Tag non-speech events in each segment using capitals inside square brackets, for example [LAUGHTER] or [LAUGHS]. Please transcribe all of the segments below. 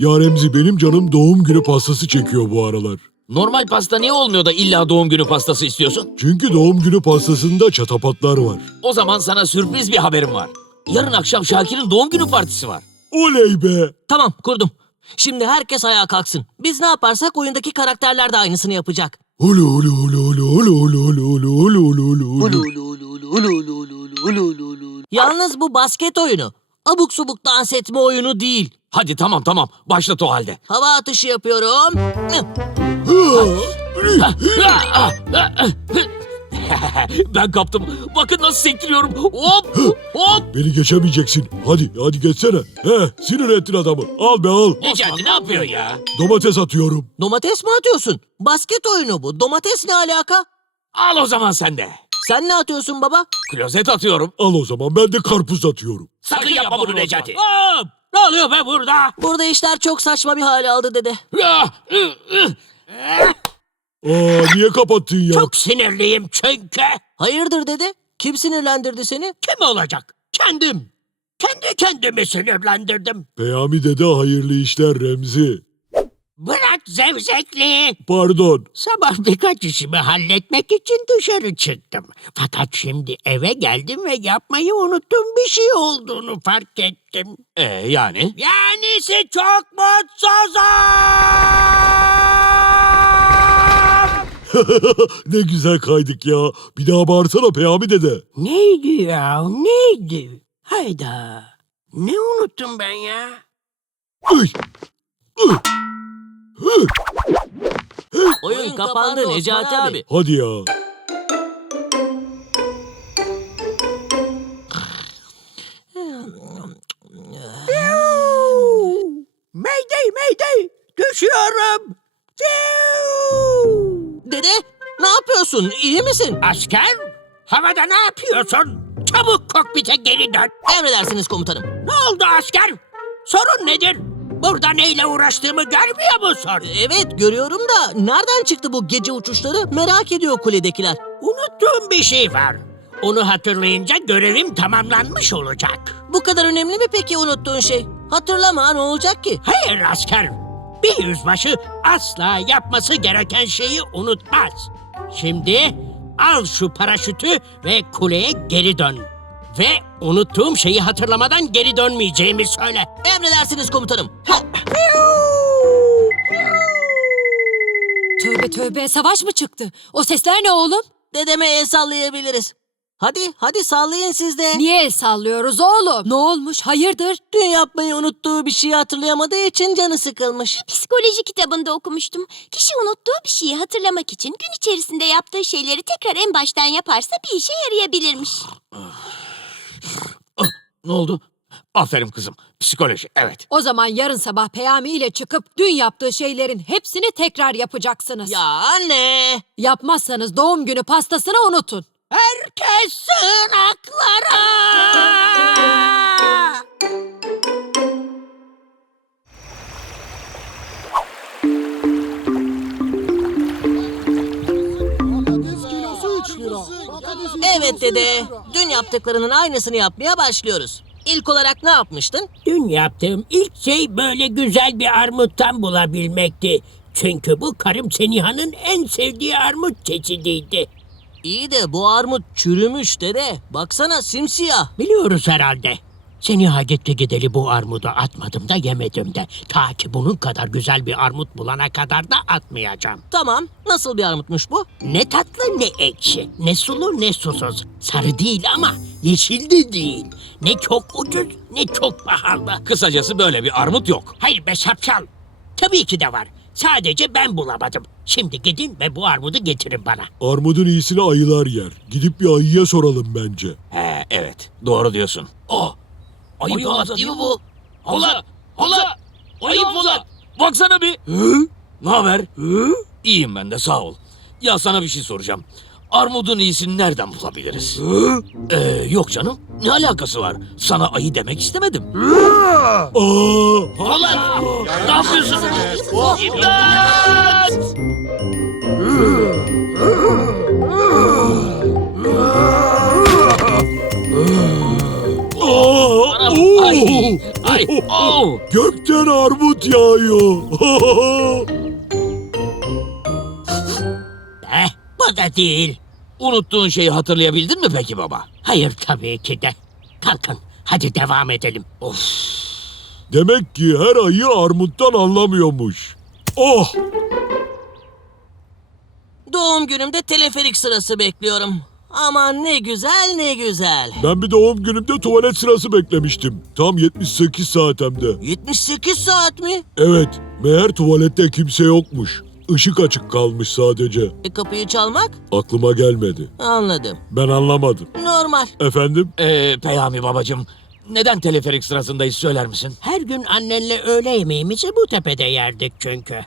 Ya Remzi benim canım doğum günü pastası çekiyor bu aralar. Normal pasta niye olmuyor da illa doğum günü pastası istiyorsun? Çünkü doğum günü pastasında çatapatlar var. O zaman sana sürpriz bir haberim var. Yarın akşam Şakir'in doğum günü partisi var. Oley be! Tamam kurdum. Şimdi herkes ayağa kalksın. Biz ne yaparsak oyundaki karakterler de aynısını yapacak. Ulu ulu ulu ulu ulu ulu ulu ulu ulu ulu ulu. Yalnız bu basket oyunu. Abuk subuk dans etme oyunu değil. Hadi tamam tamam başlat o halde. Hava atışı yapıyorum. ben kaptım. Bakın nasıl sektiriyorum. Hop hop. Beni geçemeyeceksin. Hadi hadi geçsene. He sinir ettin adamı. Al be al. Necati ne yapıyor ya? Domates atıyorum. Domates mi atıyorsun? Basket oyunu bu. Domates ne alaka? Al o zaman sen de. Sen ne atıyorsun baba? Klozet atıyorum. Al o zaman ben de karpuz atıyorum. Sakın yapma bunu Necati. Hop! Ne oluyor be burada? Burada işler çok saçma bir hale aldı dede. I. Aa niye kapattın ya? Çok sinirliyim çünkü. Hayırdır dede? Kim sinirlendirdi seni? Kim olacak? Kendim. Kendi kendimi sinirlendirdim. Peyami dede hayırlı işler Remzi. Bırak zevzekliği. Pardon. Sabah birkaç işimi halletmek için dışarı çıktım. Fakat şimdi eve geldim ve yapmayı unuttuğum bir şey olduğunu fark ettim. Ee yani? Yanisi çok mutsuzum. [LAUGHS] ne güzel kaydık ya. Bir daha bağırsana Peyami dede. Neydi ya? Neydi? Hayda. Ne unuttum ben ya? Üy! Üy! Oyun kapandı Necati abi. Hadi ya. Mayday mayday. Düşüyorum. Dede ne yapıyorsun? İyi misin? Asker, havada ne yapıyorsun? Çabuk kokpite geri dön. Emredersiniz komutanım. Ne oldu asker? Sorun nedir? Burada neyle uğraştığımı görmüyor musun? Evet görüyorum da nereden çıktı bu gece uçuşları merak ediyor kuledekiler. Unuttuğum bir şey var. Onu hatırlayınca görevim tamamlanmış olacak. Bu kadar önemli mi peki unuttuğun şey? Hatırlama ne olacak ki? Hayır asker. Bir yüzbaşı asla yapması gereken şeyi unutmaz. Şimdi al şu paraşütü ve kuleye geri dön. Ve unuttuğum şeyi hatırlamadan geri dönmeyeceğimi söyle. Emredersiniz komutanım. Tövbe tövbe savaş mı çıktı? O sesler ne oğlum? Dedeme el sallayabiliriz. Hadi hadi sallayın siz de. Niye el sallıyoruz oğlum? Ne olmuş hayırdır? Dün yapmayı unuttuğu bir şeyi hatırlayamadığı için canı sıkılmış. Psikoloji kitabında okumuştum. Kişi unuttuğu bir şeyi hatırlamak için gün içerisinde yaptığı şeyleri tekrar en baştan yaparsa bir işe yarayabilirmiş. Ne oldu? Aferin kızım. Psikoloji evet. O zaman yarın sabah Peyami ile çıkıp dün yaptığı şeylerin hepsini tekrar yapacaksınız. Ya anne. Yapmazsanız doğum günü pastasını unutun. Herkes sığınaklara. Evet dede. Dün yaptıklarının aynısını yapmaya başlıyoruz. İlk olarak ne yapmıştın? Dün yaptığım ilk şey böyle güzel bir armuttan bulabilmekti. Çünkü bu karım Seniha'nın en sevdiği armut çeşidiydi. İyi de bu armut çürümüş dede. Baksana simsiyah. Biliyoruz herhalde. Seniha gitti gideli bu armudu atmadım da yemedim de. Ta ki bunun kadar güzel bir armut bulana kadar da atmayacağım. Tamam. Nasıl bir armutmuş bu? Ne tatlı ne ekşi, ne sulu ne susuz. Sarı değil ama yeşil de değil. Ne çok ucuz ne çok pahalı. Kısacası böyle bir armut yok. Hayır be şapşal. Tabii ki de var. Sadece ben bulamadım. Şimdi gidin ve bu armudu getirin bana. Armudun iyisini ayılar yer. Gidip bir ayıya soralım bence. He evet doğru diyorsun. O. Ayı, Polat değil mi bu? Polat! Polat! Ayı Polat! Baksana bir. Ne haber? İyiyim ben de sağ ol. Ya sana bir şey soracağım. Armudun iyisini nereden bulabiliriz? Ee, yok canım. Ne alakası var? Sana ayı demek istemedim. Aa! Polat! Ne yapıyorsun? İmdat! Aa! Ay, Oo! ay, Ay, oh. Gökten armut yağıyor. [LAUGHS] Eh, bu da değil. Unuttuğun şeyi hatırlayabildin mi peki baba? Hayır tabii ki de. Kalkın, hadi devam edelim. Demek ki her ayı armuttan anlamıyormuş. Oh! Doğum günümde teleferik sırası bekliyorum. Aman ne güzel ne güzel. Ben bir doğum günümde tuvalet sırası beklemiştim. Tam 78 saat hem de. 78 saat mi? Evet, meğer tuvalette kimse yokmuş. Işık açık kalmış sadece. E, kapıyı çalmak? Aklıma gelmedi. Anladım. Ben anlamadım. Normal. Efendim? Ee, Peyami babacığım, neden teleferik sırasındayız söyler misin? Her gün annenle öğle yemeğimizi bu tepede yerdik çünkü.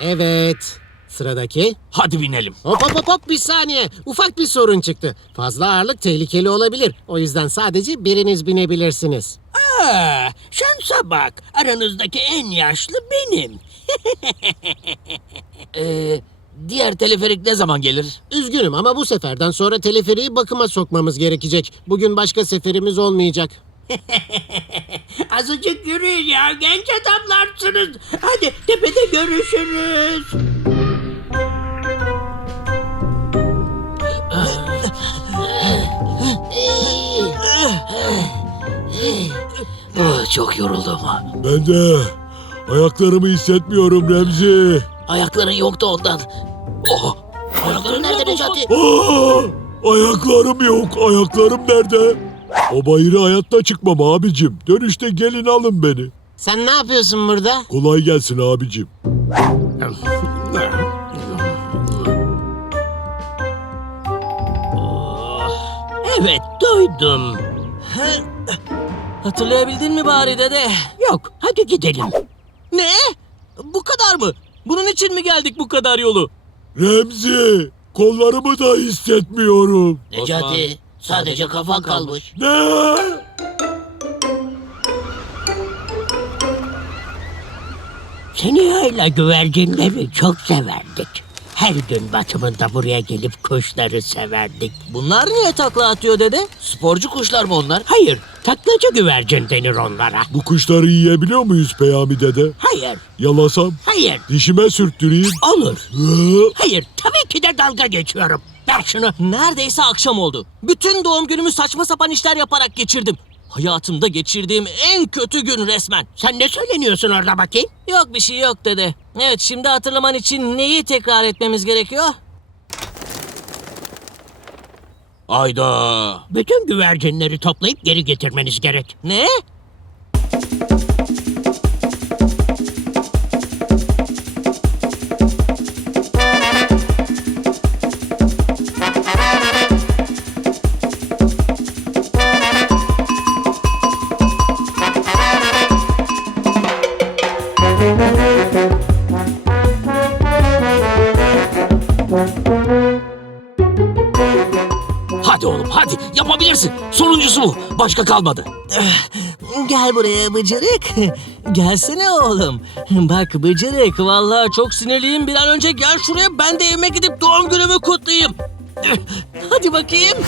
Evet. Sıradaki. Hadi binelim. Hop hop hop hop bir saniye. Ufak bir sorun çıktı. Fazla ağırlık tehlikeli olabilir. O yüzden sadece biriniz binebilirsiniz. Aa, şansa bak. Aranızdaki en yaşlı benim. [LAUGHS] Ee, diğer teleferik ne zaman gelir? Üzgünüm ama bu seferden sonra teleferiği bakıma sokmamız gerekecek. Bugün başka seferimiz olmayacak. [LAUGHS] Azıcık yürüyün ya genç adamlarsınız. Hadi tepede görüşürüz. Ah, çok yoruldum. Ben de ayaklarımı hissetmiyorum Remzi. Ayakların yoktu ondan. Oh, Ayakların nerede Necati? Aa, ayaklarım yok. Ayaklarım nerede? O bayırı hayatta çıkmam abicim. Dönüşte gelin alın beni. Sen ne yapıyorsun burada? Kolay gelsin abicim. [LAUGHS] Evet duydum. Hatırlayabildin mi bari dede? Yok hadi gidelim. Ne? Bu kadar mı? Bunun için mi geldik bu kadar yolu? Remzi, kollarımı da hissetmiyorum. Necati sadece kafan kalmış. Ne? Seni öyle güvercinleri çok severdik. Her gün batımında buraya gelip kuşları severdik. Bunlar niye takla atıyor dede? sporcu kuşlar mı onlar? Hayır, taklacı güvercin denir onlara. Bu kuşları yiyebiliyor muyuz Peyami dede? Hayır, Yalasam, hayır, dişime sürttüreyim. olur. Hı? Hayır, tabii ki de dalga geçiyorum. Ver şunu. Neredeyse akşam oldu. Bütün doğum günümü saçma sapan işler yaparak geçirdim. Hayatımda geçirdiğim en kötü gün resmen. Sen ne söyleniyorsun orada bakayım? Yok bir şey yok dede. Evet şimdi hatırlaman için neyi tekrar etmemiz gerekiyor? Ayda. Bütün güvercinleri toplayıp geri getirmeniz gerek. Ne? Bu. Başka kalmadı. Gel buraya bıcırık. Gelsene oğlum. Bak bıcırık vallahi çok sinirliyim. Bir an önce gel şuraya ben de evime gidip doğum günümü kutlayayım. Hadi bakayım.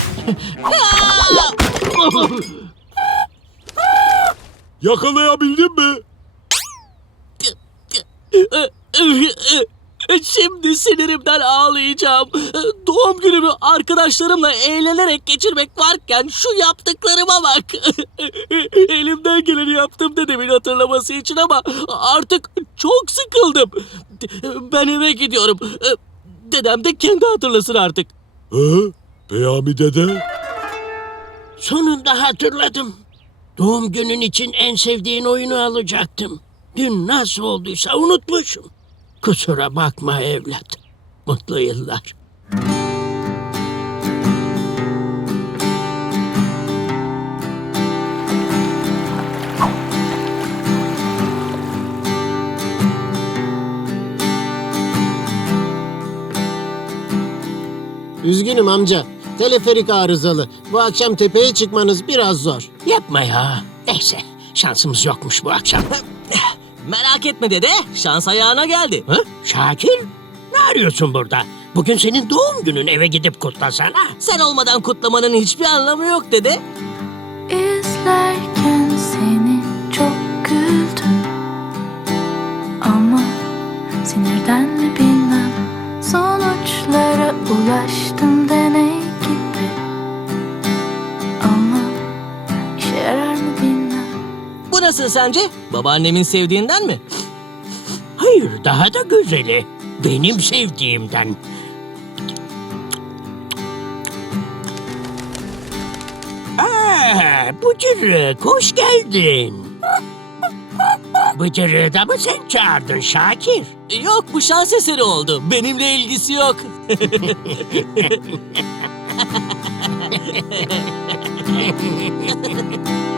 Yakalayabildin mi? Şimdi sinirimden ağlayacağım. Doğum günümü arkadaşlarımla eğlenerek geçirmek varken şu yaptıklarıma bak. [LAUGHS] Elimden geleni yaptım dedemin hatırlaması için ama artık çok sıkıldım. Ben eve gidiyorum. Dedem de kendi hatırlasın artık. Hı? Peyami dede? Sonunda hatırladım. Doğum günün için en sevdiğin oyunu alacaktım. Dün nasıl olduysa unutmuşum. Kusura bakma evlat. Mutlu yıllar. Üzgünüm amca. Teleferik arızalı. Bu akşam tepeye çıkmanız biraz zor. Yapma ya. Neyse şansımız yokmuş bu akşam. [LAUGHS] Merak etme dede, şans ayağına geldi. Ha? Şakir, ne arıyorsun burada? Bugün senin doğum günün eve gidip kutlasana. Sen olmadan kutlamanın hiçbir anlamı yok dede. İzlerken seni çok güldüm Ama sinirden mi bilmem Sonuçlara ulaştım de nasıl sence? Babaannemin sevdiğinden mi? Hayır, daha da güzeli. Benim sevdiğimden. Aa, Bıcırık, hoş geldin. Bıcırığı da mı sen çağırdın Şakir? Yok bu şans eseri oldu. Benimle ilgisi yok. [LAUGHS]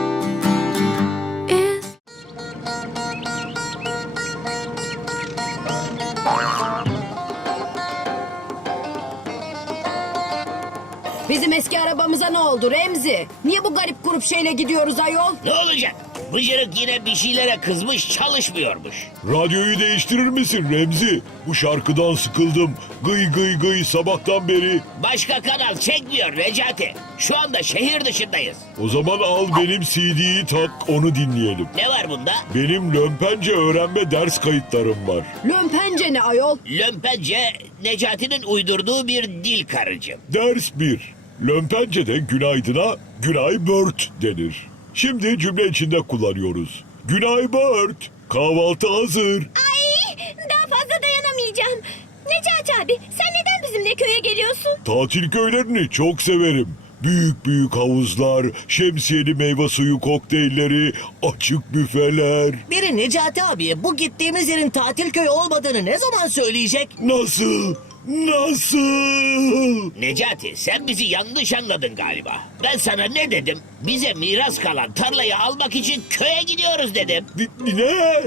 Bizim eski arabamıza ne oldu Remzi? Niye bu garip grup şeyle gidiyoruz ayol? Ne olacak? Bıcırık yine bir şeylere kızmış çalışmıyormuş. Radyoyu değiştirir misin Remzi? Bu şarkıdan sıkıldım. Gıy gıy gıy sabahtan beri. Başka kanal çekmiyor Necati. Şu anda şehir dışındayız. O zaman al benim CD'yi tak onu dinleyelim. Ne var bunda? Benim lömpence öğrenme ders kayıtlarım var. Lömpence ne ayol? Lömpence Necati'nin uydurduğu bir dil karıcığım. Ders 1. Lümpence'de günaydına Günay Bört denir. Şimdi cümle içinde kullanıyoruz. Günay Bört, kahvaltı hazır. Ay daha fazla dayanamayacağım. Necati abi sen neden bizimle köye geliyorsun? Tatil köylerini çok severim. Büyük büyük havuzlar, şemsiyeli meyve suyu kokteylleri, açık büfeler. Biri Necati abiye bu gittiğimiz yerin tatil köyü olmadığını ne zaman söyleyecek? Nasıl? Nasıl? Necati sen bizi yanlış anladın galiba. Ben sana ne dedim? Bize miras kalan tarlayı almak için köye gidiyoruz dedim. Ne?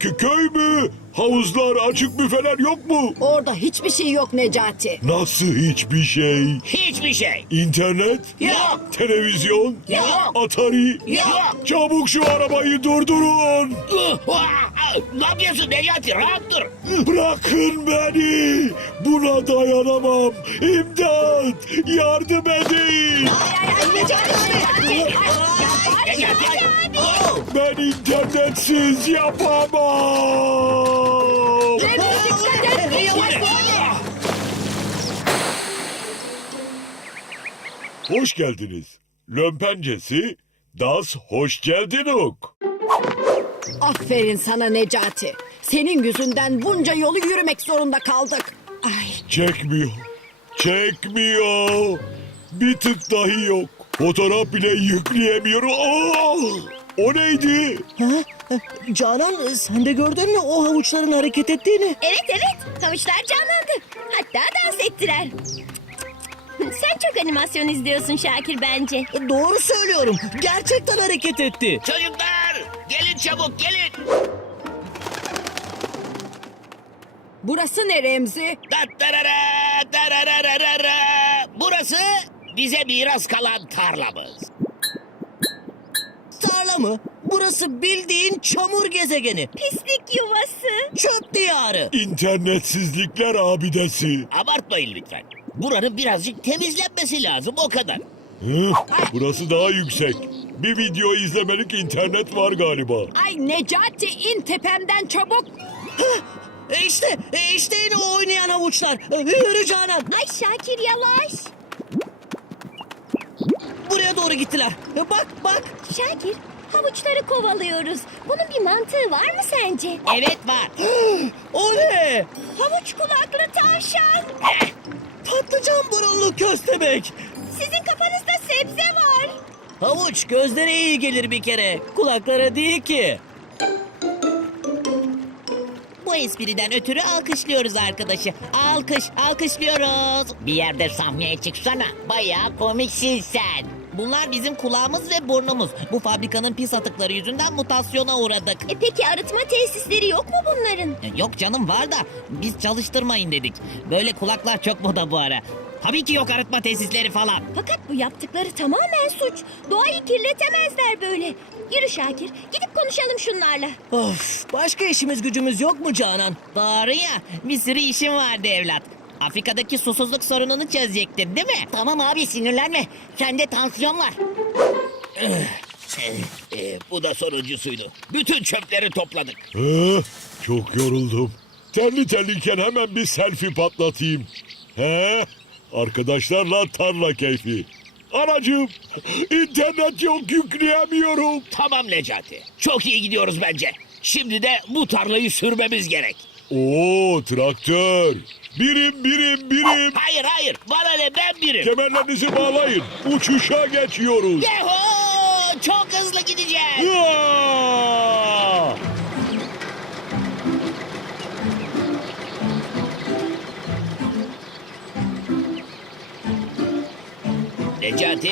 Kö- köy mü? Havuzlar, açık büfeler yok mu? Orada hiçbir şey yok Necati. Nasıl hiçbir şey? Hiçbir şey. İnternet? Yok. Televizyon? Yok. Atari? Yok. Çabuk şu arabayı durdurun. Ne yapıyorsun Necati? Rahat dur. Bırakın beni. Buna dayanamam. İmdat. Yardım edin. Necati. Oh. Ben internetsiz yapamam. Hoş geldiniz. Lömpencesi Das hoş geldin ok. Aferin sana Necati. Senin yüzünden bunca yolu yürümek zorunda kaldık. Ay Çekmiyor. Çekmiyor. Bir tık dahi yok. Fotoğraf bile yükleyemiyorum. Aa! O neydi? Canan sen de gördün mü o havuçların hareket ettiğini? Evet evet havuçlar canlandı. Hatta dans ettiler. Sen çok animasyon izliyorsun Şakir bence. Doğru söylüyorum. Gerçekten hareket etti. Çocuklar gelin çabuk gelin. burası ne Remzi? Tattarara, tararararara. Burası bize miras kalan tarlamız. Tarla mı? Burası bildiğin çamur gezegeni. Pislik yuvası. Çöp diyarı. İnternetsizlikler abidesi. Abartmayın lütfen. Buranın birazcık temizlenmesi lazım o kadar. Hı? Burası daha yüksek. Bir video izlemelik internet var galiba. Ay Necati in tepemden çabuk. E işte, e işte yine oynayan havuçlar. Yürü Canan. Ay Şakir yavaş. Buraya doğru gittiler. Bak bak. Şakir havuçları kovalıyoruz. Bunun bir mantığı var mı sence? Evet var. [GASPS] O ne? Havuç kulaklı tavşan. Patlıcan burunlu köstebek. Sizin kafanızda sebze var. Havuç gözlere iyi gelir bir kere. Kulaklara değil ki. Bu espriden ötürü alkışlıyoruz arkadaşı. Alkış, alkışlıyoruz. Bir yerde sahneye çıksana. Bayağı komiksin sen. Bunlar bizim kulağımız ve burnumuz. Bu fabrikanın pis atıkları yüzünden mutasyona uğradık. E peki arıtma tesisleri yok mu bunların? Yok canım var da biz çalıştırmayın dedik. Böyle kulaklar çok moda bu ara. Tabii ki yok arıtma tesisleri falan. Fakat bu yaptıkları tamamen suç. Doğayı kirletemezler böyle. Yürü Şakir, gidip konuşalım şunlarla. Of, başka işimiz gücümüz yok mu Canan? Doğru ya bir sürü işim vardı evlat. Afrika'daki susuzluk sorununu çözecektin değil mi? Tamam abi sinirlenme. Sende tansiyon var. Ee, bu da sonuncusuydu. Bütün çöpleri topladık. Hı? Çok yoruldum. Terli terliyken hemen bir selfie patlatayım. He? Arkadaşlarla tarla keyfi. Anacığım, internet yok yükleyemiyorum. Tamam Necati. Çok iyi gidiyoruz bence. Şimdi de bu tarlayı sürmemiz gerek. Oo traktör. Birim birim birim. Hayır hayır. Bana ne ben birim. Kemerlerinizi bağlayın. Uçuşa geçiyoruz. Yeho! Çok hızlı gideceğiz. Ya! Necati,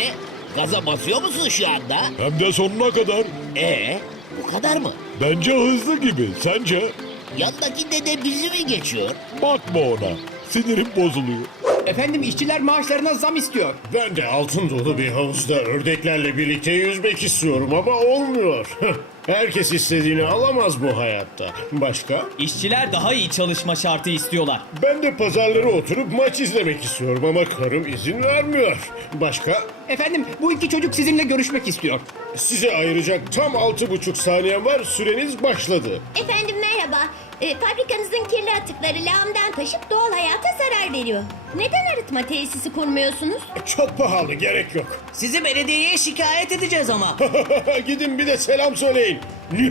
gaza basıyor musun şu anda? Hem de sonuna kadar. Ee, bu kadar mı? Bence hızlı gibi. Sence? Yandaki dede bizi mi geçiyor? Bakma ona. Sinirim bozuluyor. Efendim işçiler maaşlarına zam istiyor. Ben de altın dolu bir havuzda ördeklerle birlikte yüzmek istiyorum ama olmuyor. [LAUGHS] Herkes istediğini alamaz bu hayatta. Başka? İşçiler daha iyi çalışma şartı istiyorlar. Ben de pazarları oturup maç izlemek istiyorum ama karım izin vermiyor. Başka? Efendim bu iki çocuk sizinle görüşmek istiyor. Size ayıracak tam altı buçuk saniyem var. Süreniz başladı. Efendim merhaba. E, fabrikanızın kirli atıkları lağımdan taşıp doğal hayata zarar veriyor. Neden arıtma tesisi kurmuyorsunuz? Çok pahalı gerek yok. Sizi belediyeye şikayet edeceğiz ama. [LAUGHS] Gidin bir de selam söyleyin. [LAUGHS]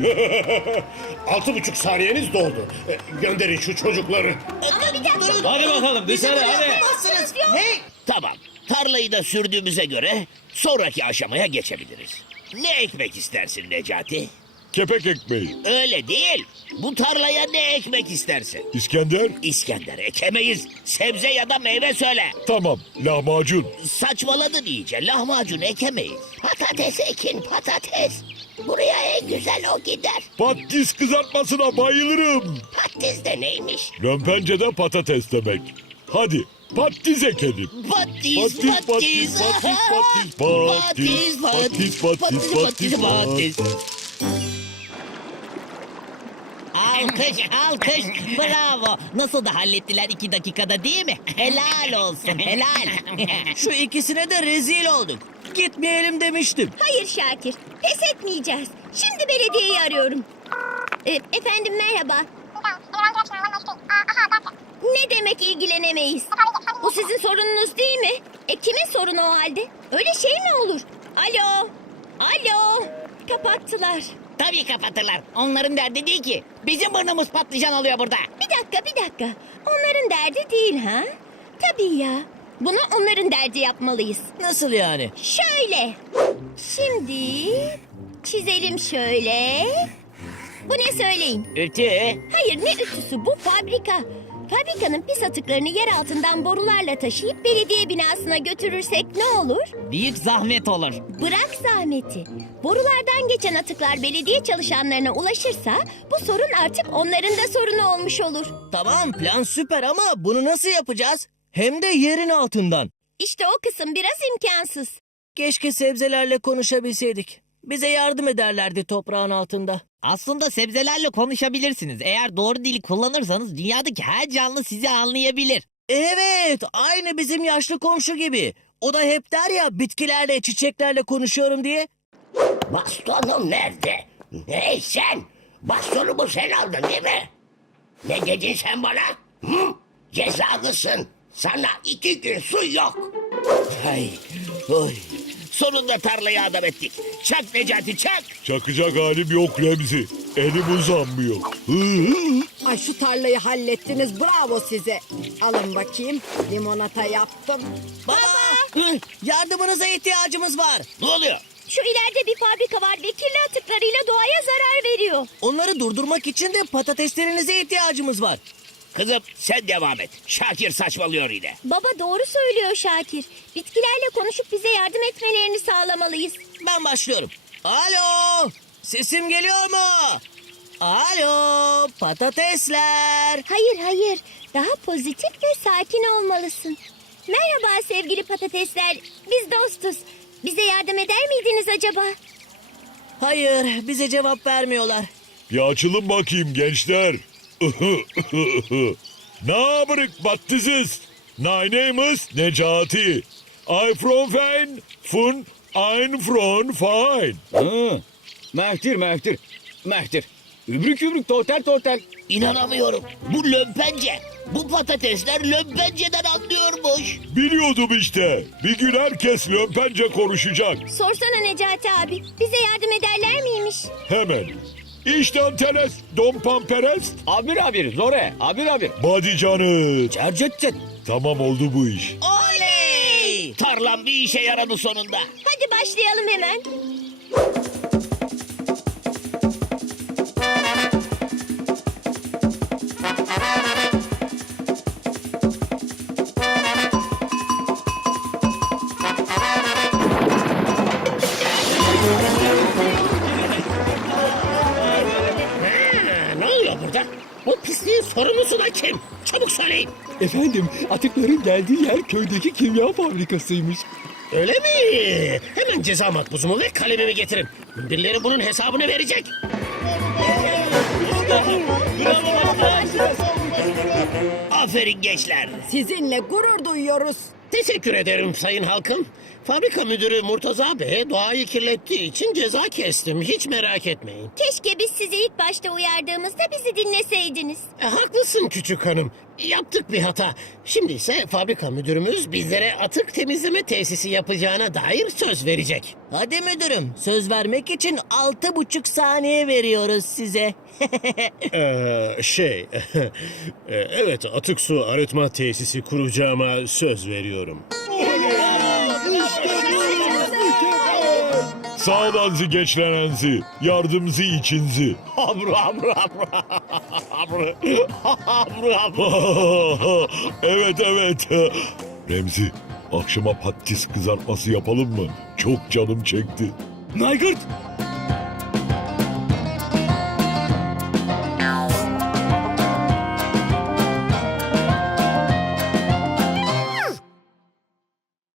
altı buçuk saniyeniz doldu. E, Gönderin şu çocukları. Ama bir dakika. Hadi bakalım dışarı hadi. Yapamazsınız. Hey! Tamam. Tarlayı da sürdüğümüze göre sonraki aşamaya geçebiliriz. Ne ekmek istersin Necati? Kepek ekmeği. Öyle değil. Bu tarlaya ne ekmek istersin? İskender. İskender ekemeyiz. Sebze ya da meyve söyle. Tamam. Lahmacun. Saçmaladın iyice. Lahmacun ekemeyiz. Patates ekin patates. Buraya en güzel o gider. Patates kızartmasına bayılırım. Patates de neymiş? Römpencede patates demek. Hadi patates ekelim. Patates, Patates, patates, patates, patates, patates, patates, patates, patates, patates. Alkış, alkış. Bravo. Nasıl da hallettiler iki dakikada değil mi? Helal olsun, helal. Şu ikisine de rezil olduk. Gitmeyelim demiştim. Hayır Şakir. Pes etmeyeceğiz. Şimdi belediyeyi arıyorum. E, efendim merhaba. Ne demek ilgilenemeyiz? Bu sizin sorununuz değil mi? E kimin sorunu o halde? Öyle şey mi olur? Alo? Alo? Kapattılar. Tabii kapatırlar. Onların derdi değil ki. Bizim burnumuz patlıcan oluyor burada. Bir dakika bir dakika. Onların derdi değil ha? Tabii ya. Bunu onların derdi yapmalıyız. Nasıl yani? Şöyle. Şimdi çizelim şöyle. Bu ne söyleyin? Ütü. Hayır ne ütüsü bu fabrika. Fabrikanın pis atıklarını yer altından borularla taşıyıp belediye binasına götürürsek ne olur? Büyük zahmet olur. Bırak zahmeti. Borulardan geçen atıklar belediye çalışanlarına ulaşırsa bu sorun artık onların da sorunu olmuş olur. Tamam plan süper ama bunu nasıl yapacağız? Hem de yerin altından. İşte o kısım biraz imkansız. Keşke sebzelerle konuşabilseydik. Bize yardım ederlerdi toprağın altında. Aslında sebzelerle konuşabilirsiniz. Eğer doğru dili kullanırsanız dünyadaki her canlı sizi anlayabilir. Evet, aynı bizim yaşlı komşu gibi. O da hep der ya bitkilerle, çiçeklerle konuşuyorum diye. Bastonum nerede? Hey sen! Bastonumu sen aldın değil mi? Ne dedin sen bana? Hı? Cezalısın. Sana iki gün su yok. Ay, oy. Sonunda tarlayı adam ettik. Çak Necati çak. Çakacak halim yok Remzi. Elim uzanmıyor. Ay şu tarlayı hallettiniz bravo size. Alın bakayım limonata yaptım. Baba! Hı, Yardımınıza ihtiyacımız var. Ne oluyor? Şu ileride bir fabrika var ve kirli atıklarıyla doğaya zarar veriyor. Onları durdurmak için de patateslerinize ihtiyacımız var. Kızım sen devam et. Şakir saçmalıyor yine. Baba doğru söylüyor Şakir. Bitkilerle konuşup bize yardım etmelerini sağlamalıyız. Ben başlıyorum. Alo! Sesim geliyor mu? Alo! Patatesler! Hayır hayır. Daha pozitif ve sakin olmalısın. Merhaba sevgili patatesler. Biz dostuz. Bize yardım eder miydiniz acaba? Hayır, bize cevap vermiyorlar. Bir açılın bakayım gençler. [LAUGHS] ne yapırık battızız? My name is Necati. I from fine, fun, ein from fine. Mehtir Mehtir. Mehtir. Übrük übrük tortel tortel. İnanamıyorum. Bu lömpence. Bu patatesler lömpenceden anlıyormuş. Biliyordum işte. Bir gün herkes lömpence konuşacak. Sorsana Necati abi. Bize yardım ederler miymiş? Hemen. İşten teres, don pamperest, Abir abir zore. Abir abir. badicanı. Cercetcet. Tamam oldu bu iş. Oley! Tarlam bir işe yaradı sonunda. Hadi başlayalım hemen. Sorumlusu da kim? Çabuk söyleyin. Efendim atıkların geldiği yer köydeki kimya fabrikasıymış. Öyle mi? Hemen ceza makbuzumu ve kalemimi getirin. Birileri bunun hesabını verecek. Aferin gençler. Sizinle gurur duyuyoruz. Teşekkür ederim sayın halkım. Fabrika müdürü Murtaza Bey doğayı kirlettiği için ceza kestim. Hiç merak etmeyin. Keşke biz sizi ilk başta uyardığımızda bizi dinleseydiniz. E, haklısın küçük hanım. Yaptık bir hata. Şimdi ise fabrika müdürümüz bizlere atık temizleme tesisi yapacağına dair söz verecek. Hadi müdürüm söz vermek için altı buçuk saniye veriyoruz size. [LAUGHS] Ee, şey, [LAUGHS] e, evet atık su arıtma tesisi kuracağıma söz veriyorum. Sağdanızı geçlenenzi, yardımızı içinzi. Abru abru abru abru abru abru. [LAUGHS] evet evet. Remzi, akşama patates kızartması yapalım mı? Çok canım çekti. Naygırt.